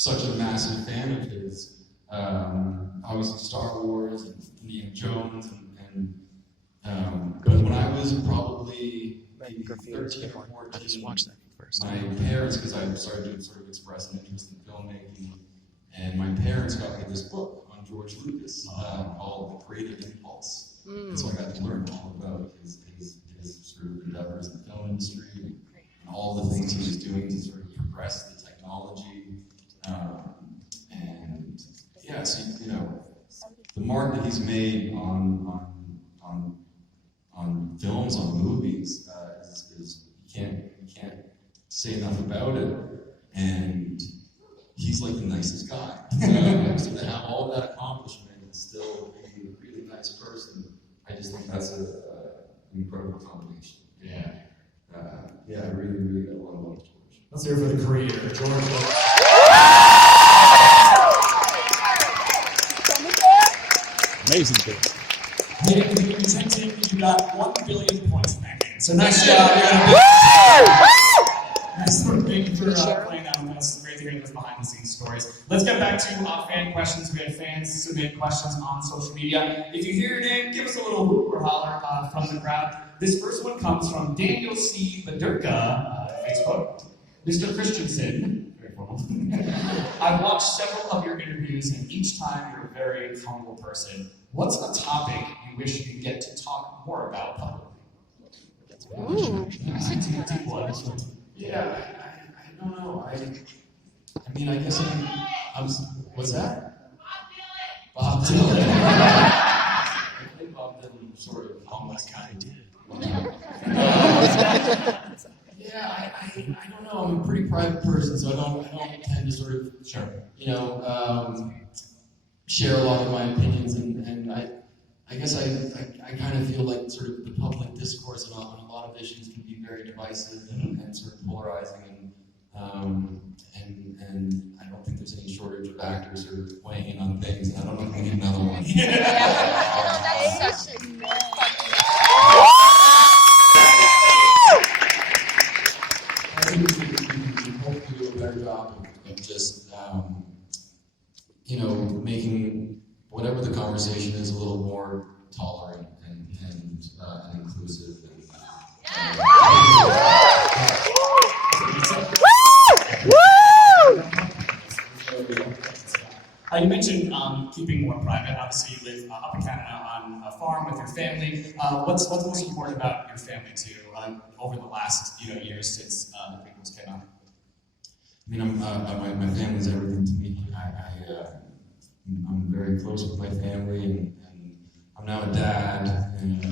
such a massive fan of his. Obviously Star Wars and Indiana Jones but when I was probably maybe 13 or 14, I just watched that first. my parents, because I started to sort of express an interest in filmmaking, and my parents got me this book on George Lucas called The Creative Impulse. And so I got to learn all about his sort of endeavors in the film industry and all the things he was doing to sort of progress the technology. And yeah, so, you know, the mark that he's made on films, on movies, is you can't say enough about it. And he's like the nicest guy. So to have all of that accomplishment and still be a really nice person, I just think that's an incredible combination. Yeah. I really got a lot of love for George. Let's hear it for the creator, George Lucas. Amazing thing. Hayden, you presenting, you got 1 billion points in that game. So nice job. Nice work. Thank you for playing that with us. Great to hear those behind the scenes stories. Let's get back to fan questions. We had fans submit questions on social media. If you hear your name, give us a little whoop or holler from the crowd. This first one comes from Daniel C. Badurka, Facebook. Mr. Christensen, very formal. I've watched several of your interviews, and each time you're a very humble person. What's a topic you wish you could get to talk more about publicly? Ooh. Yeah, I don't know. I mean, I guess I'm what's that? Bob Dylan. I think Bob Dylan sort of almost kind of did. Yeah, I don't know. I'm a pretty private person, so I don't tend to sort of, share a lot of my opinions, and I guess I kind of feel like sort of the public discourse on a lot of issues can be very divisive and sort of polarizing, and I don't think there's any shortage of actors sort of weighing in on things, and I don't know if we need another one. That's such a I think we hope to do a better job of just, making whatever the conversation is a little more tolerant and inclusive. You mentioned keeping more private. Obviously, you live up in Canada on a farm with your family. What's most important about your family to you over the last years since the prequels came out? I mean, my family's everything to me. I'm very close with my family, and I'm now a dad. And my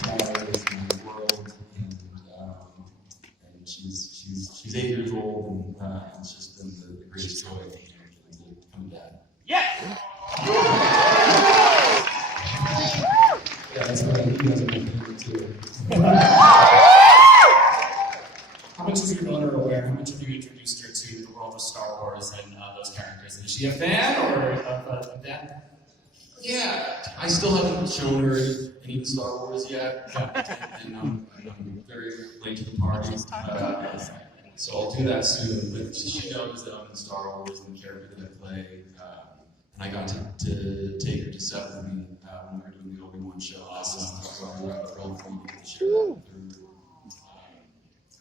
daughter is in my world, and she's 8 years old, and it's just been the greatest joy to become a dad. Yeah. Yeah, that's what you guys are making too. How much is your daughter aware? How much have you introduced her to the world of Star Wars and those characters? Is she a fan or a dad? Yeah, I still haven't shown her any of the Star Wars yet, and I'm very late to the party. So I'll do that soon. But she knows that I'm in Star Wars and the character that I play, and I got to take her to Seth with me when we were doing the Obi-Wan show. So I'm thrilled for me to get to share that with her.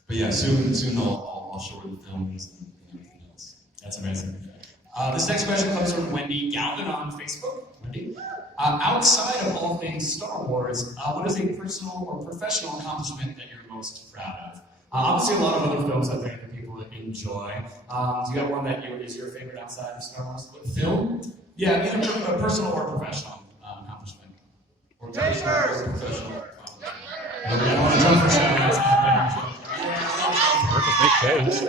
But yeah, soon I'll show her the films and everything else. That's amazing. This next question comes from Wendy Galvin on Facebook. Wendy, outside of all things Star Wars, what is a personal or professional accomplishment that you're most proud of? Obviously, a lot of other films I think that people enjoy. Do you have one that is your favorite outside of Star Wars? What film? Yeah, either a personal or professional accomplishment. Or personal or professional accomplishment? I don't want to jump for shout-outs. Perfect, big case.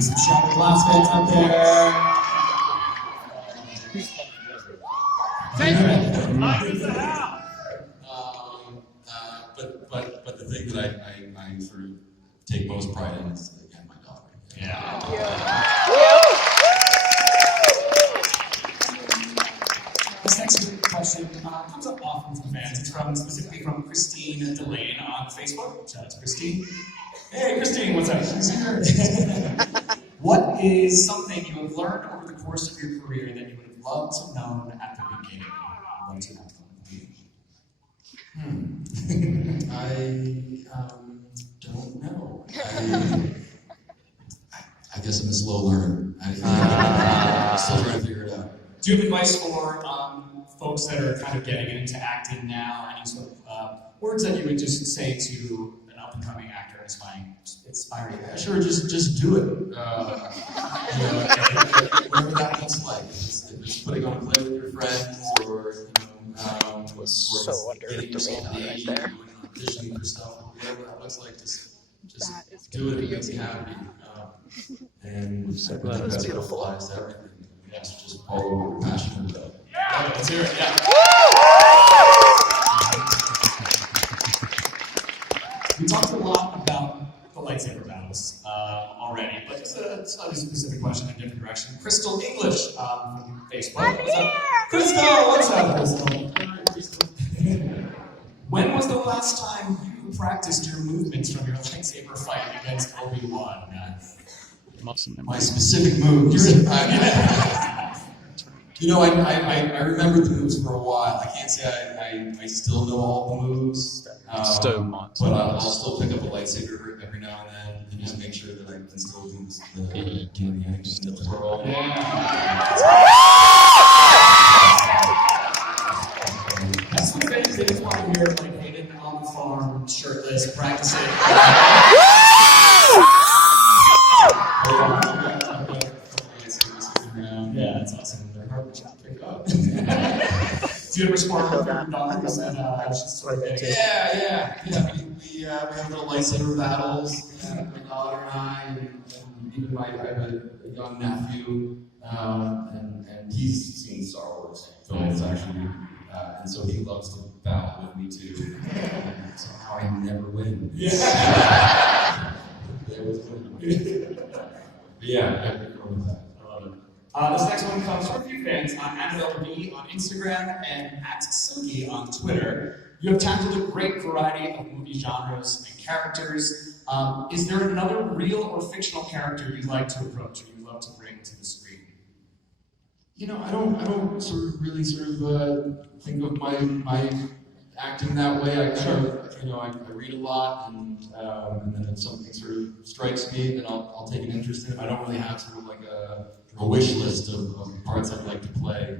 Some shot glass fans out there. But the thing that I sort of take most pride in is, again, my daughter. Yeah. This next question comes up often from fans. It's specifically from Christine on Facebook. Shout out to Christine. Hey, Christine, what's up? What is something you have learned over the course of your career that you would have loved to have known at the beginning? Love to have I don't know. I guess I'm a slow learner. I'm still trying to figure it out. Do you have advice for folks that are kind of getting into acting now? Any sort of words that you would just say to an up-and-coming actor inspiring? Yeah, sure, just do it. Whatever that looks like. If it's putting on a play with your friends, or Was so under the radar right there. auditioning for stuff, whatever that looks like, just do it. It makes you happy. And So glad it was beautiful. Applies to everything. Just follow what you're passionate about. Let's hear it. Yeah. We talked a lot about the lightsaber battles already, but it's a slightly specific question in a different direction. Crystal English from Facebook. What's up? Crystal, what's up, Crystal? When was the last time you practiced your movements from your lightsaber fight against Obi-Wan? My specific moves. I remember the moves for a while. I can't say I still know all the moves. But I'll still pick up a lightsaber every now and then and just make sure that I can still do the twirl. That's the thing. They just want to hear like Hayden on the farm, shirtless, practicing. Yeah, that's awesome. They're hard to pick up. Do you ever spar with your daughters? And she's sort of Yeah. We have little lightsaber battles. My daughter and I, and even I have a young nephew, and he's seen Star Wars films actually, and so he loves to battle with me too. And somehow I never win. Yeah. They always win. But yeah, I agree with that. I love it. This next one comes from a few fans on Annabelle B on Instagram and @Silky on Twitter. You have tackled a great variety of movie genres and characters. Is there another real or fictional character you'd like to approach or you'd love to bring to the screen? I don't really think of my acting that way. I read a lot, and then if something sort of strikes me, then I'll take an interest in it. I don't really have sort of like a wish list of parts I'd like to play.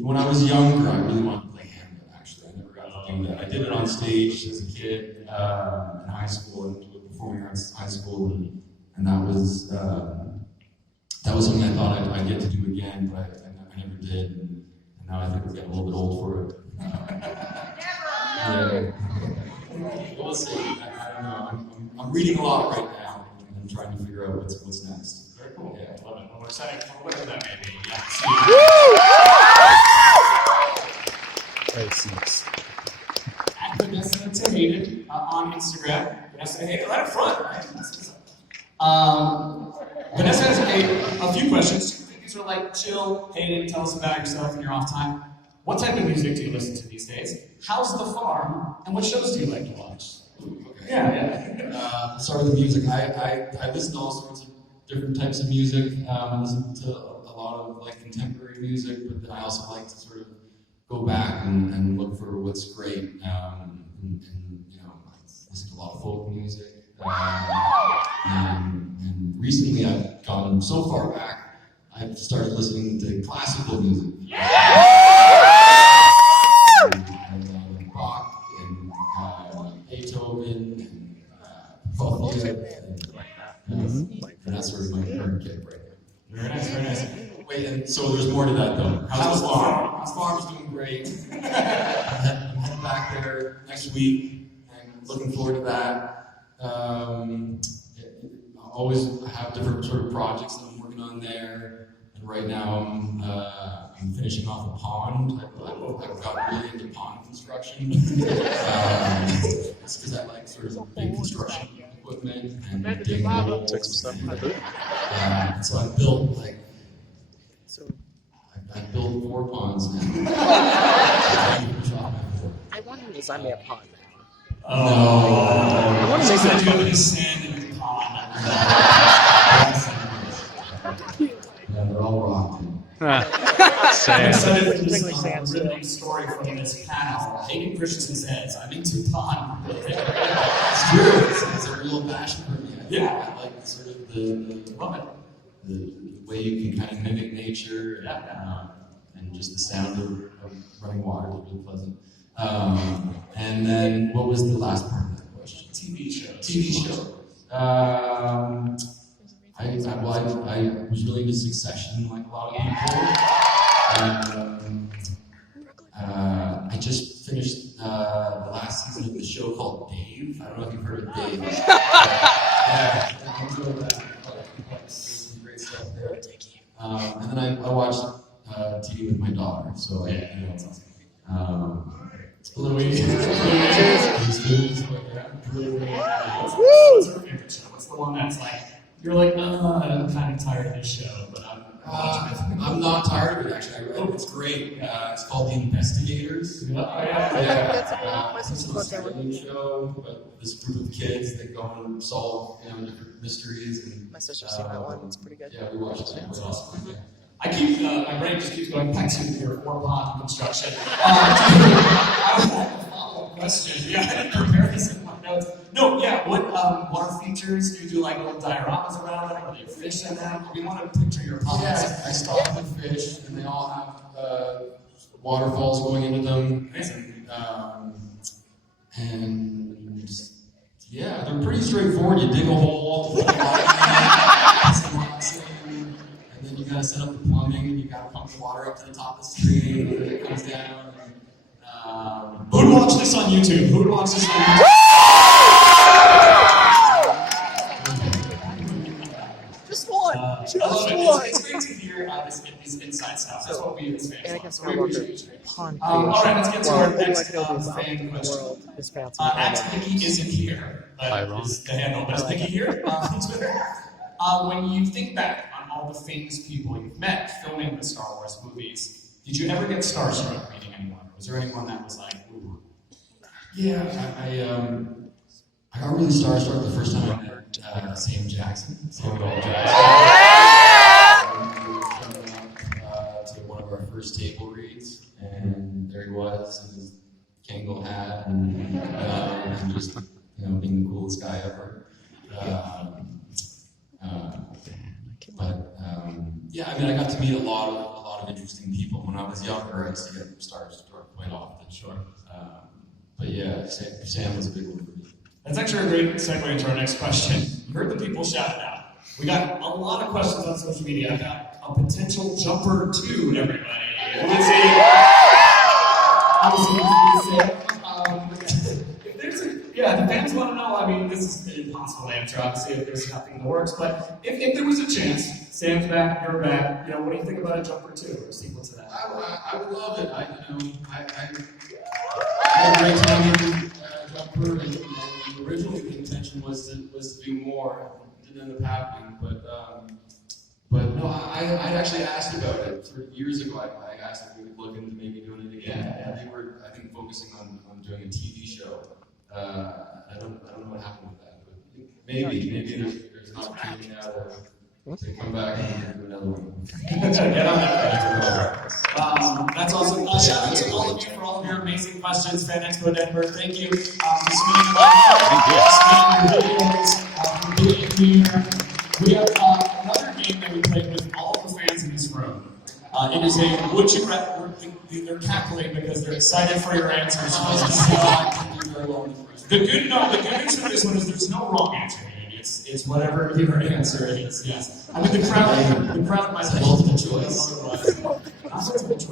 When I was younger, I really wanted to play Hamlet. Actually, I never got to do that. I did it on stage as a kid in high school, and performing arts high school, and that was something I thought I'd get to do again, but I never did. And now I think we're getting a little bit old for it. We'll see. I don't know. I'm reading a lot right now and trying to figure out what's next. Very cool. Yeah, I love it. Well, we're excited for whatever that may be. Yeah. Vanessa to Hayden on Instagram. Vanessa to Hayden right up front. Right? Vanessa has a few questions. These are like chill. Hayden, tell us about yourself in your off time. What type of music do you listen to these days? How's the farm? And what shows do you like to watch? Okay. Yeah. Let's start with the music. I listen to all sorts of different types of music. I listen to a lot of like contemporary music, but then I also like to sort of go back and look for what's great. And I listen to a lot of folk music. And recently I've gone so far back, I've started listening to classical music. And Bach and Beethoven and Wagner and that's sort of my current kick right now. Very nice, very nice. Wait, and so there's more to that though. How's the farm? The farm's doing great. I'm heading back there next week and looking forward to that. I always have different sort of projects that I'm working on there. And right now I'm finishing off a pond. I've got really into pond construction. It's because I like sort of big construction equipment and digging holes. Took some stuff from the boot. And so I've built I've built 4 ponds now. I want him to design me a pond. Oh. wanna She make said it- you have any sand in your pond. Yeah, they're all rocking. I'm Sand. excited for this Particularly sand still. riveting story from this panel. Hayden Christensen says, I'm into pond. It's true. It's a real passion for me. Yeah. I like sort of the way you can kind of mimic nature and just the sound of running water is really pleasant. And then what was the last part of that question? TV show. TV show. I was really into Succession, like a lot of people. I just finished the last season of the show called Dave. I don't know if you've heard of Dave. Yeah, I enjoyed that. There's some great stuff there. And then I watched TV with my daughter, so it's a little weird. What's your favorite show? What's the one that's like, you're like, I'm kind of tired of this show, but I'm watching it. I'm not tired of it, actually. I read it. It's great. It's called The Investigators. It's a Australian show, but this group of kids that go and solve different mysteries. And, My sister's seen that one. It's pretty good. Yeah, we watched it. It was awesome. Yeah. I keep, my brain just keeps going back to your four-pond construction. I have a follow-up question. Yeah, I didn't prepare this in my notes. No, yeah, what water features do you do, like little dioramas around them? Are there fish in them? We want to picture your ponds. Yeah, I stock with fish, and they all have waterfalls going into them. And yeah, they're pretty straightforward. You dig a hole, put some rocks in, and then you gotta set up the plumbing, and you gotta pump the water up to the top of the stream, and then it comes down. Who would watch this on YouTube? Who would watch this on YouTube? Just one. I love Just it. one. It's great to hear this inside stuff. That's what we as fans Anakin love. So we appreciate you. Skywalker, Han All right, let's get to Well, our who do I next feel is fan in the question. world is fancy. At Mickey isn't here, Hi, but Ron. is the handle. But is Mickey here on Twitter? When you think back on all the famous people you've met filming the Star Wars movies, did you ever get starstruck meeting anyone? Was there anyone that was like, ooh? Yeah, I got really starstruck the first time I met Sam Jackson. Samuel Jackson. To one of our first table reads, and there he was in his Kangol hat, and just being the coolest guy ever. Yeah, I mean, I got to meet a lot of interesting people. When I was younger, I used to get starstruck quite often. Sure. But yeah, Sam was a big one for me. That's actually a great segue into our next question. You heard the people shout it out. We got a lot of questions on social media. I got a potential jumper 2, everybody. Who is he? The fans want to know. I mean, this is an impossible answer, obviously, if there's nothing in the works. But if there was a chance, Sam's back, you're back. What do you think about a jumper 2 or a sequel to that? I would love it. I had a great time in Jumper, and originally the intention was to do more. It didn't end up happening, but no, I'd actually asked about it sort of years ago. I asked if we could look into maybe doing it again. Yeah. They were, I think, focusing on doing a TV show. I don't know what happened with that, but maybe there's an opportunity now to come back and do another one. Get on that. That's awesome. Shout out to all of you for all of your amazing questions. Fan Expo Denver, thank you for submitting for being here. We have another game that we played with all of the fans in this room. It is a would you rather. They're cackling because they're excited for your answers. The good news for this one is there's no wrong answer. It's whatever your answer is. Yes. I mean the crowd might have multiple choice. Not multiple choice.